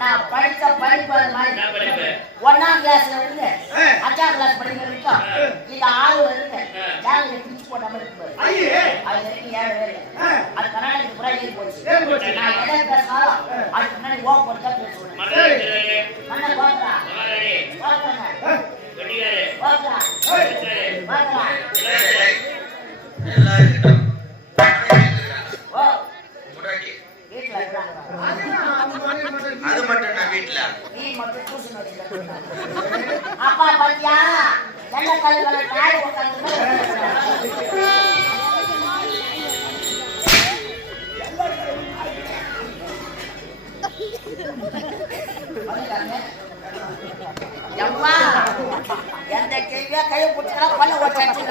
நான் படிச்ச படிப்பு ஒன்னாம் கிளாஸ்ல இருந்து 5ஆம் கிளாஸ் படிக்கிறதுக்கும் இந்த 6 இருக்கு ஜாலியை பிடிச்சு போட்ட மாதிரி இருக்கு. அது வரைக்கும் ஏழவே இல்லை. அது கர்நாடகத்துக்கு புறா ஏறி போச்சு. நான் எதை பேசினாலும் அதுக்கு முன்னாடி ஓம் போட்டு தான் பேசுவேன். மண்ணை போட்டா அது மட்டும் நான் வீட்டுல அப்பா பாத்தியா நல்ல கல்லுகளை காய் உட்காந்து எவ்வா எந்த கேள்வியா கையை பிடிச்சா பண்ண ஓட்டாச்சு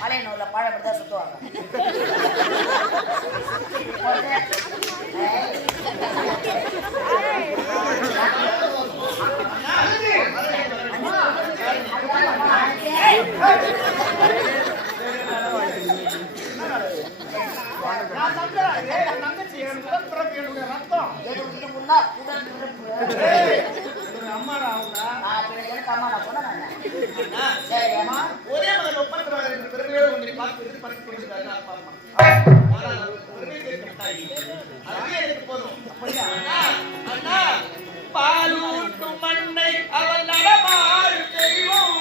மலையனூர்ல பழப்படிதான் சுத்துவாங்க. ஒரே மகன் ஒப்பந்தமாக பெருமையோடு ஒன்றை பார்த்து படித்து கொடுக்கிறார்கள் அப்பா அம்மா. அதுவே போதும். அண்ணா பாலூட்டும் மண்ணை அவன் நடமாறு தெய்வம்.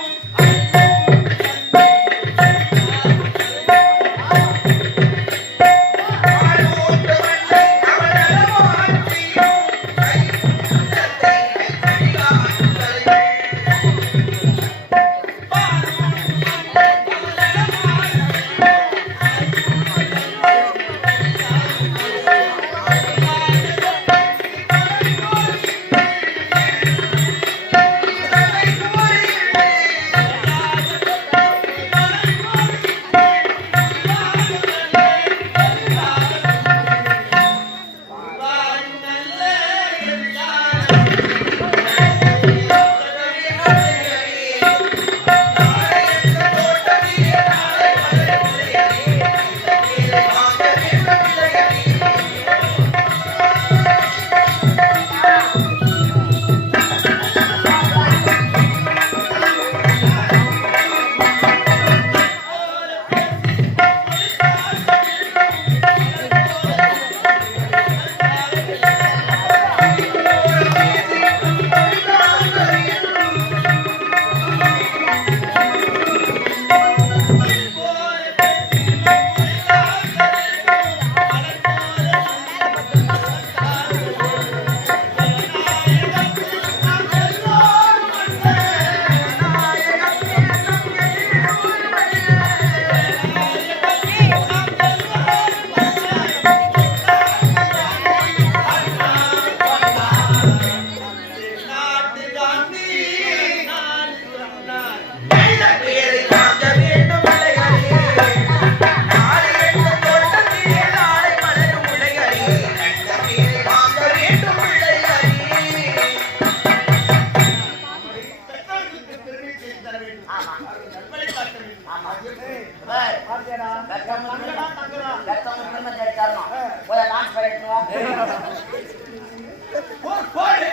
போடு.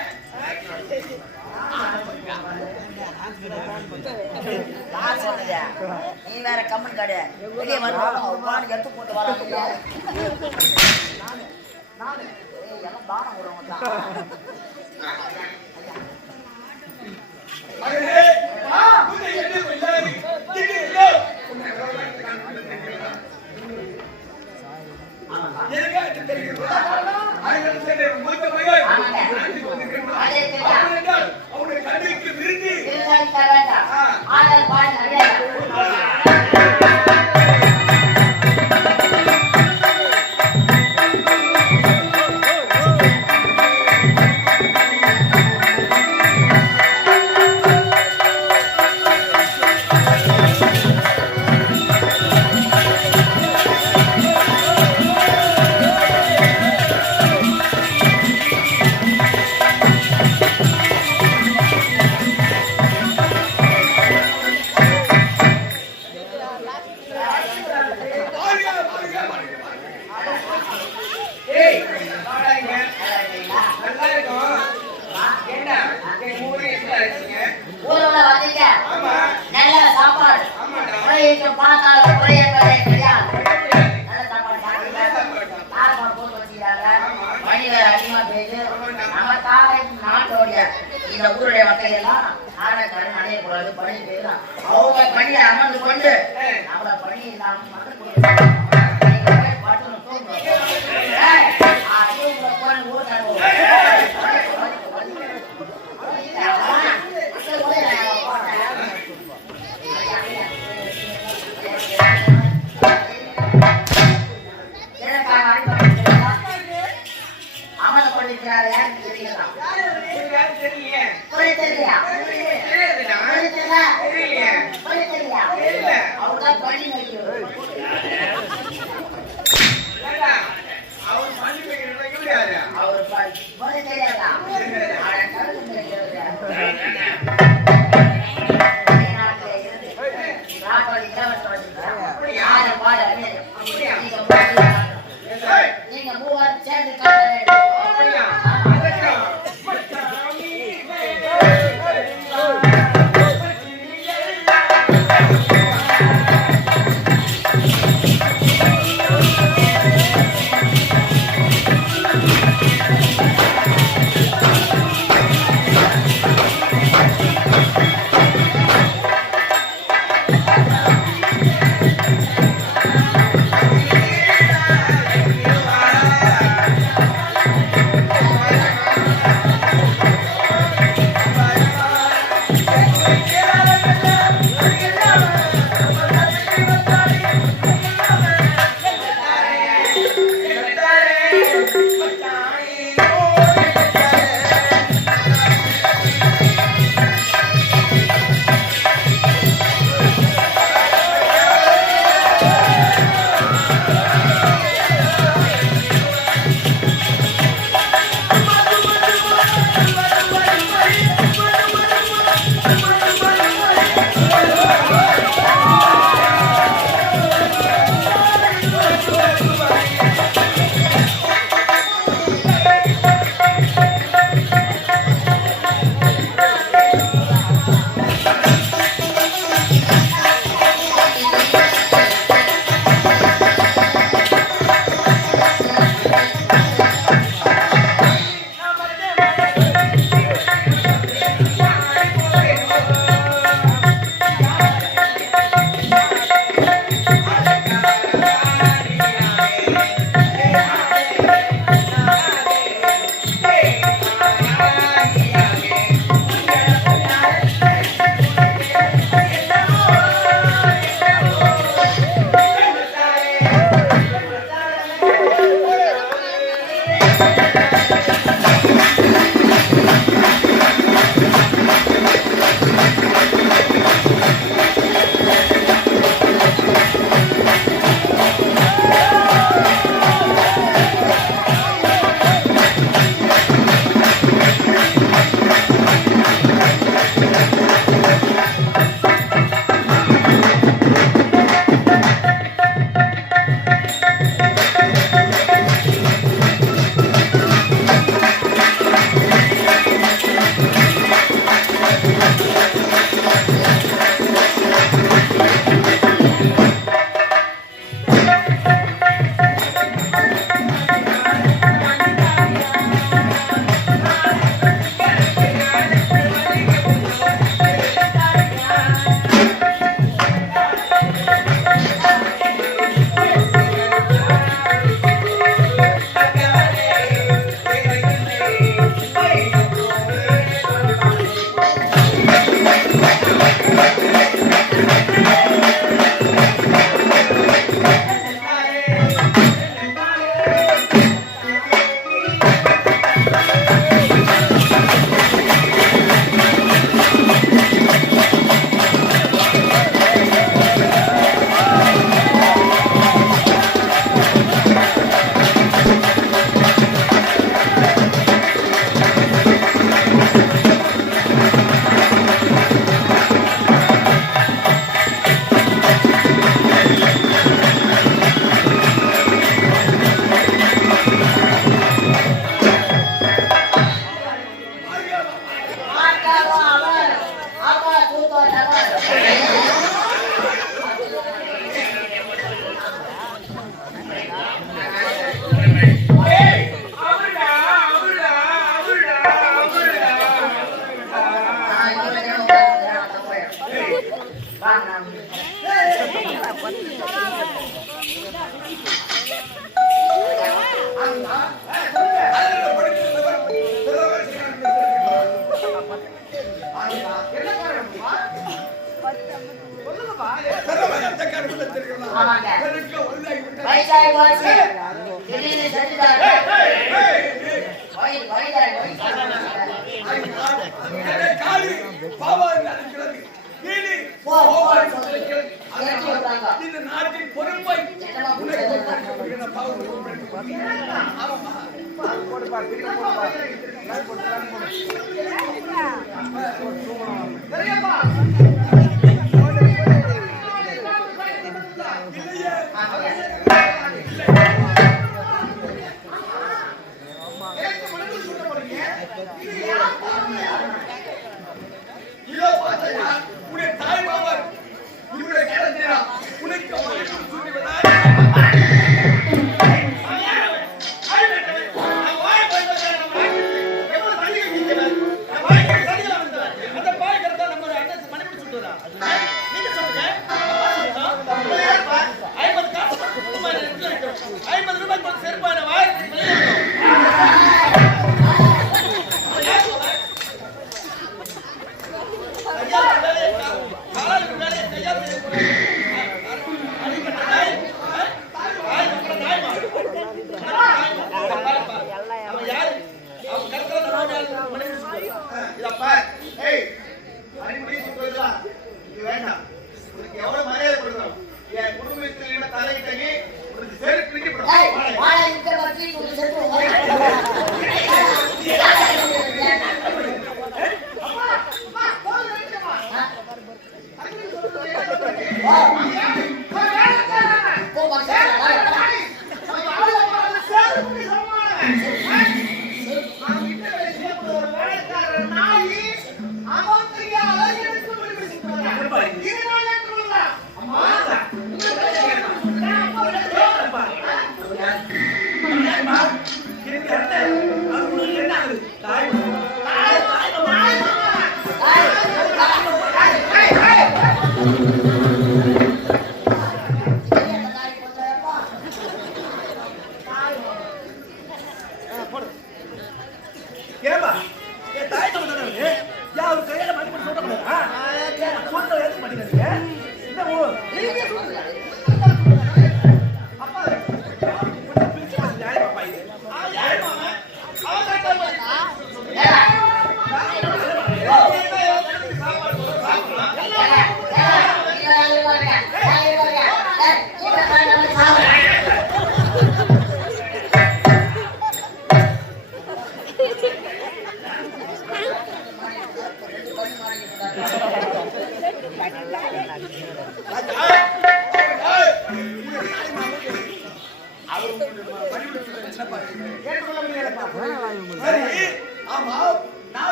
நான் சொன்னதே நீ வேற கம்மன் காடு வெளியே வருவாங்க எடுத்து போட்டு வராங்க எல்லாம் தானம் விடுறவங்க தான் ஆடல் பாடல் நிறைய ஊரோட வந்தீங்க நல்ல சாப்பாடு பணத்தால குறைய கிடையாது நல்ல சாப்பாடு சாப்பாடு போட்டு வச்சுக்கிறாங்க வழி வேற அதிகமா போயிட்டு நம்ம தாய் நாட்டோடைய இந்த ஊருடைய மக்கள் எல்லாம் ஆடக்காரன் அடையக்கூடாது பணி போயிடலாம் அவங்க பணியை அமர்ந்து கொண்டு நம்மள பணி இல்லாம மக்கள் கொடுக்குறாங்க நீங்க மூவர் சேர்ந்து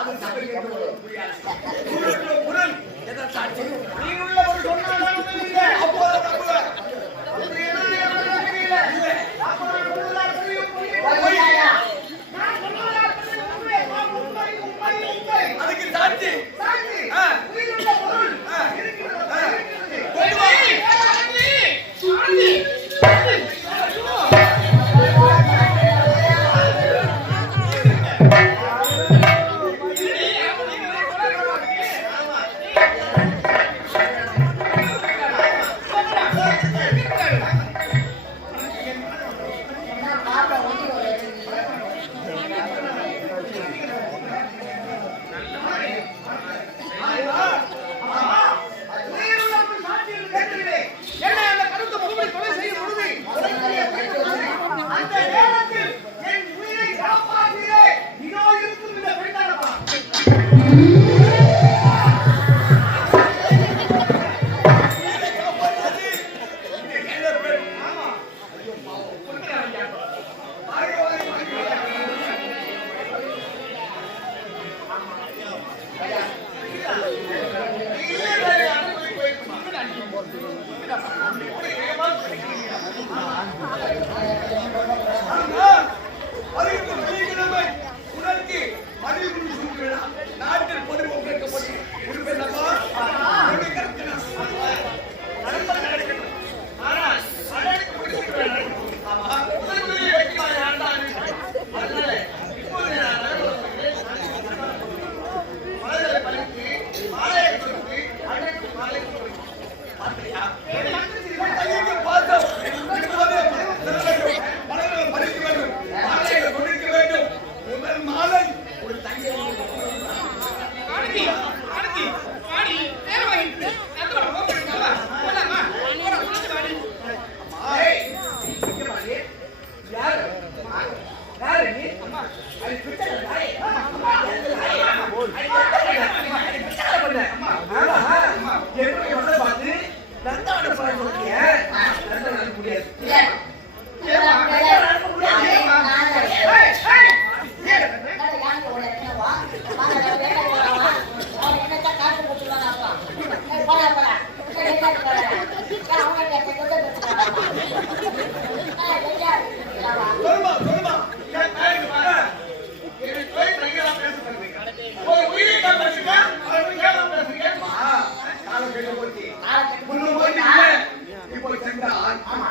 அது சபைக்கு நாட்டில் பொதுமக்களுக்கு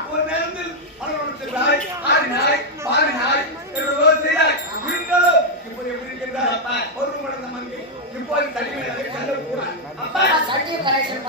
ஒரு நேரத்தில் சஞ்சீவ் கணேசன்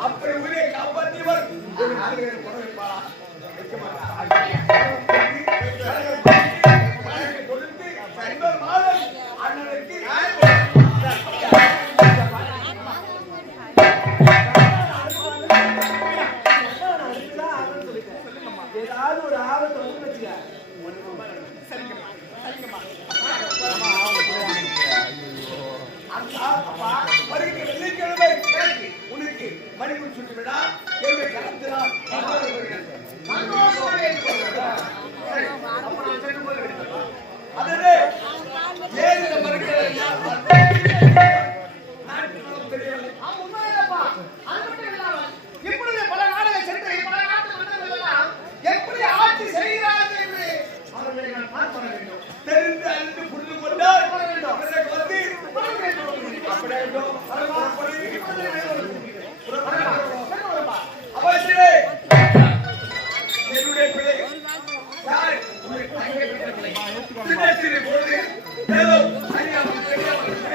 அப்படி உயிரை காப்பாற்றியவர் கொடுத்து மாதம் அண்ணனுக்கு ஏதாவது ஒரு ஆபத்தை வந்து வச்சுக்க உனக்கு மணிக்குள் சுட்டுவிடா அதே ஏழு இப்பொழுது பல நாடுகள் சென்று பல நாட்டு மன்னர்கள் எல்லாம் எப்படி ஆட்சி செய்கிறார்கள் என்று அவர்களை நான் பார்க்க வேண்டும். தெரிந்து அறிந்து புரிந்து கொண்டால் பிறகு வந்து அவசியே என்னுடைய பிள்ளை யார் சின்ன பொழுது ஏதோ அறியாமல் தெரியாமல்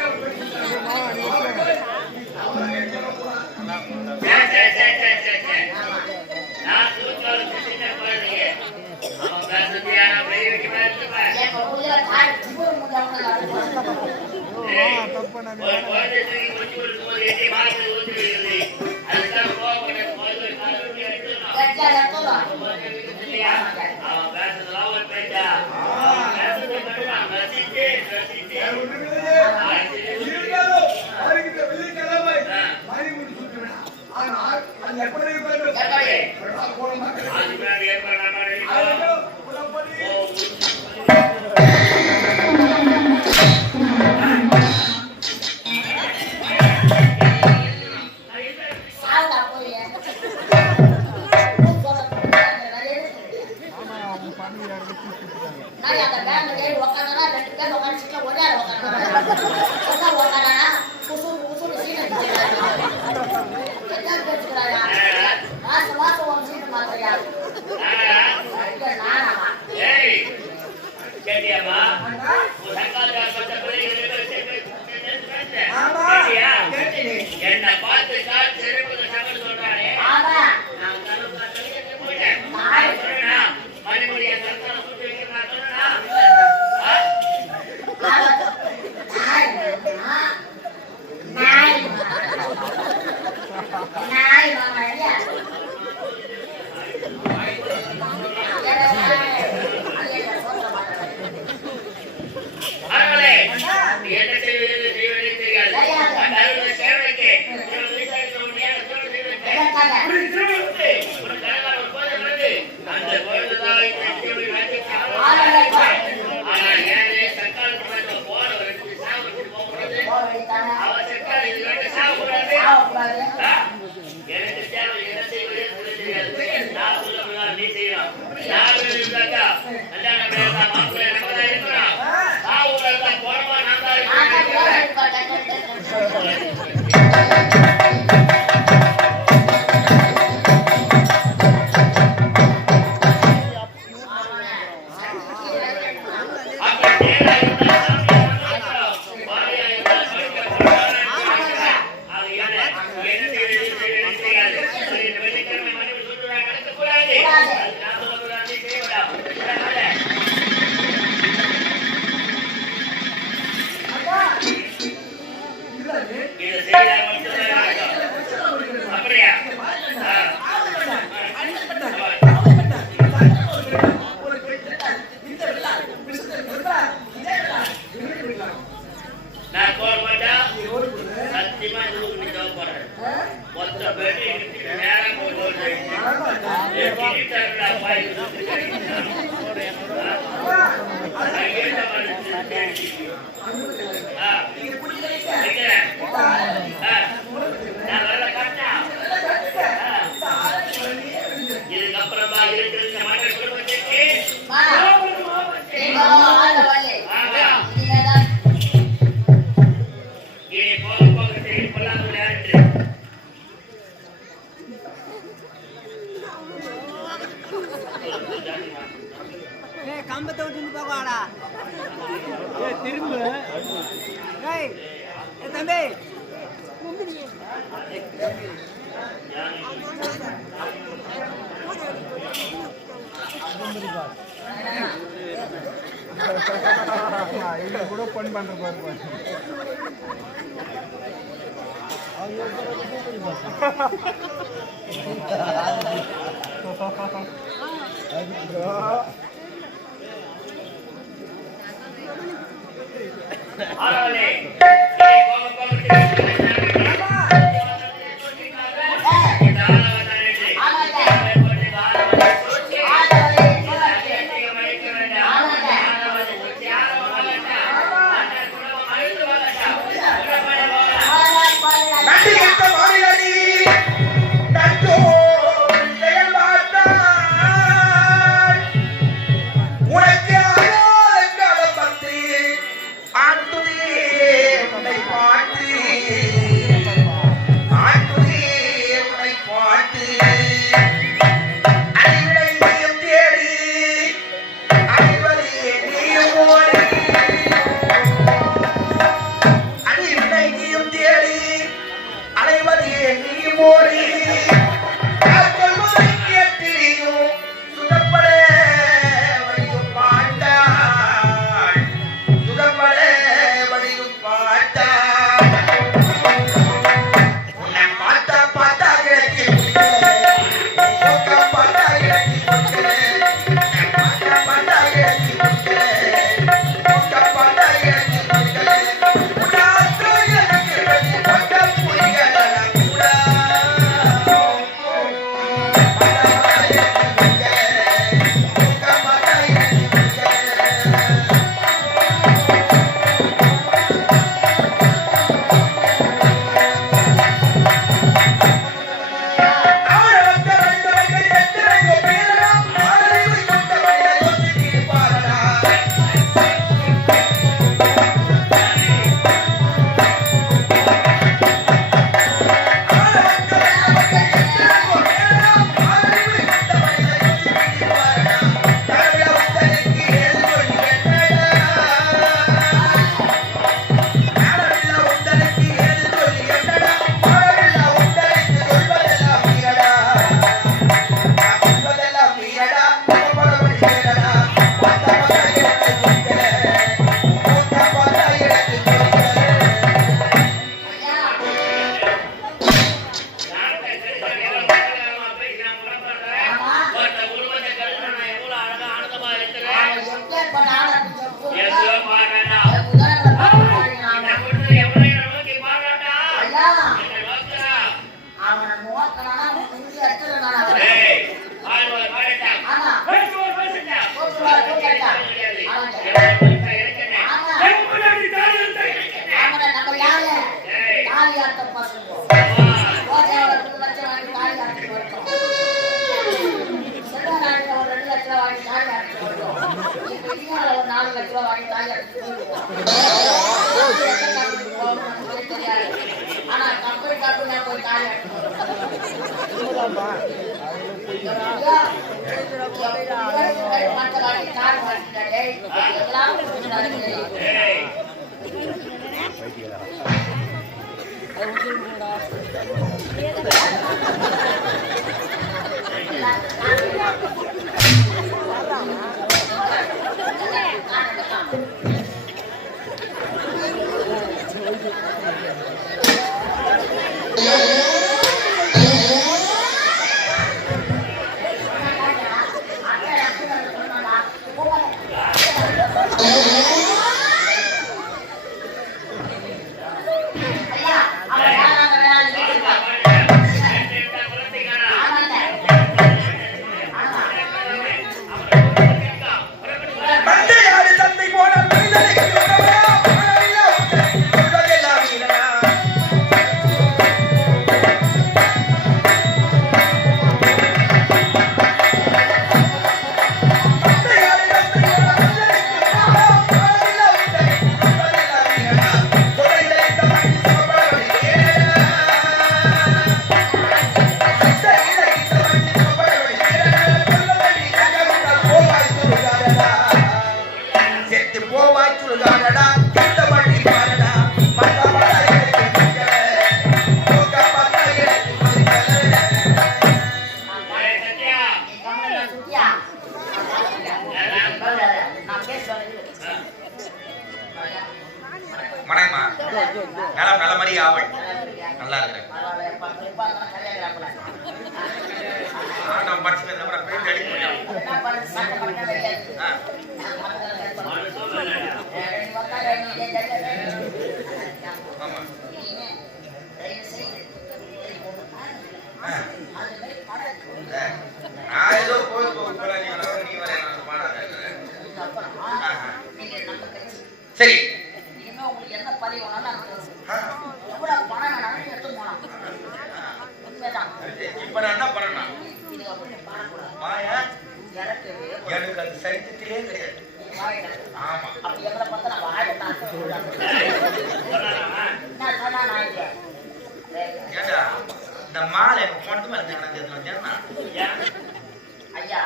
என்ன பார்த்து சொல்றானே யாரு இருந்தாக்கா கல்யாணம் பேசா மாப்பிள்ளை நம்ம தான் இருக்கிறோம். ஊர்ல இருந்தா போறமா நான் தான் இதுக்கப்புறமா இருக்கிற மற்ற குடும்பத்துக்கு கம்பத்தை விட்டு போகாடா திரும்ப தம்பி கூட பொன் பண்ற பாரு ஆளே லட்ச ரூபா வாங்கி தாலி அடிச்சு தெரியாது. ஆனா கம்பெனி காட்டுனா போய் தாலி நல்லா இருக்கிறேன். சரி, உங்களுக்கு என்ன பதிவு எவ்வளவு பணம் வேணாலும் எடுத்து போலாம். இப்ப நான் என்ன பண்ணணும்? எனக்கு அது சரித்திலே கிடையாது. ஆமா, அப்படி எங்களை பார்த்தா நான் வாழத்தான் ஏண்டா இந்த மாலை போனதுமே எனக்கு ஐயா,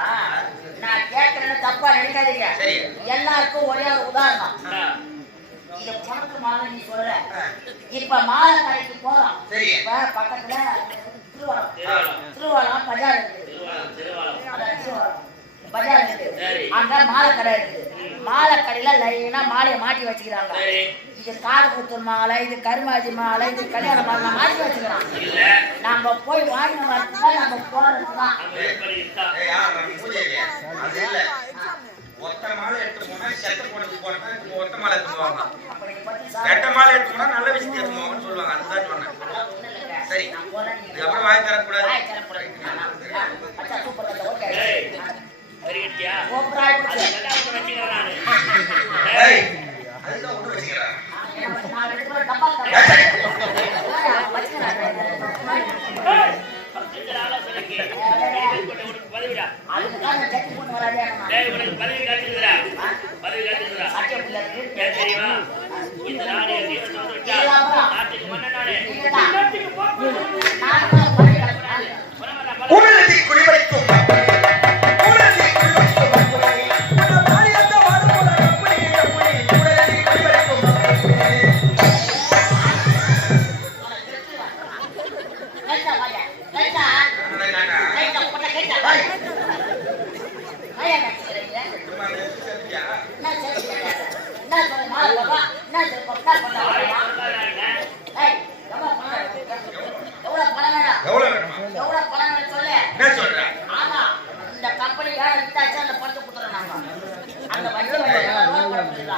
நான் கேட்கறேன்னு தப்பா நினைக்காதீங்க. எல்லாருக்கும் ஒரே ஒரு உதாரணம். இது பணத்து மாலை நீ சொல்ற. இப்ப மாலை கடைக்கு போறோம். இப்ப பக்கத்துல திருவாலம் பஜார் இருக்கு. பஜார் இருக்கு. அங்க மாலை கடை இருக்கு. மாலை கடையில லைனா மாலையை மாட்டி வச்சுக்கிறாங்க. இது காரக்குத்தூர் மாலை, இது கருமாஜி மாலை, இது கல்யாண மாலை மாட்டி வச்சுக்கிறான். நாம போய் வாங்கி வரதுதான் நம்ம போறதுதான். ஒத்த மாலை எடுத்து போனா செத்த போனது போனா ஒத்த மாலை எடுத்துவாங்க. ரெட்ட மாலை எடுத்து போனா நல்ல விஷயம் எடுத்துவாங்கன்னு சொல்லுவாங்க. அதுதான் சொன்னேன். சரி, இதுக்கப்புறம் வாங்கி தரக்கூடாது. அதுதான் ஒண்ணு வச்சுக்கிறேன். குடிமடிக்கும்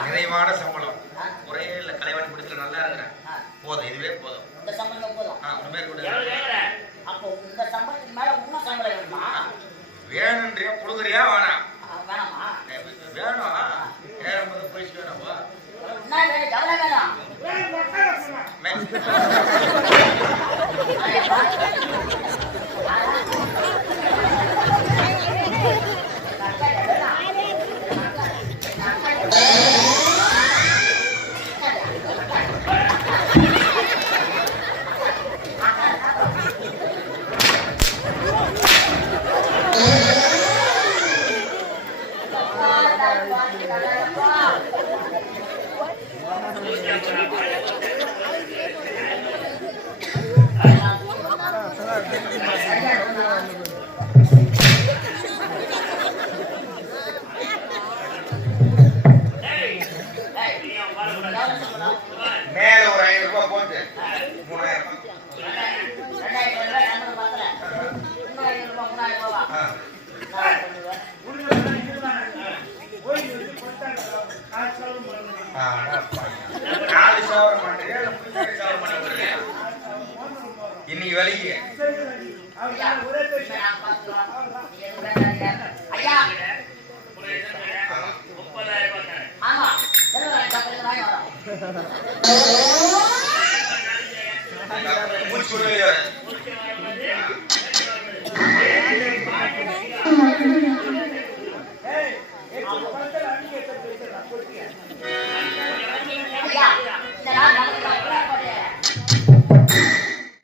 நிறைவான சம்பளம். ஒரே இல்ல கலைவாணி படத்துல நல்லா இருக்கிறேன். போதும், இதுவே போதும். இந்த சம்பளம் போதும். அப்போ இந்த சம்பளத்துக்கு மேல இன்னும் சம்பளம் வேணுமா? வேணும்ன்றியா கொடுக்குறியா? வேணாம். வேணாமா? வேணும். ஏறும்போது போயிட்டு வேணாமா? என்ன வேணும்? எவ்வளவு வேணும்? மேல ஒரு 500 ரூபாய் போட்டு 3000. இன்னைக்கு வேலைக்கு ஐயா 30,000 ரூபாய். ஆமா செலவு முடிச்சு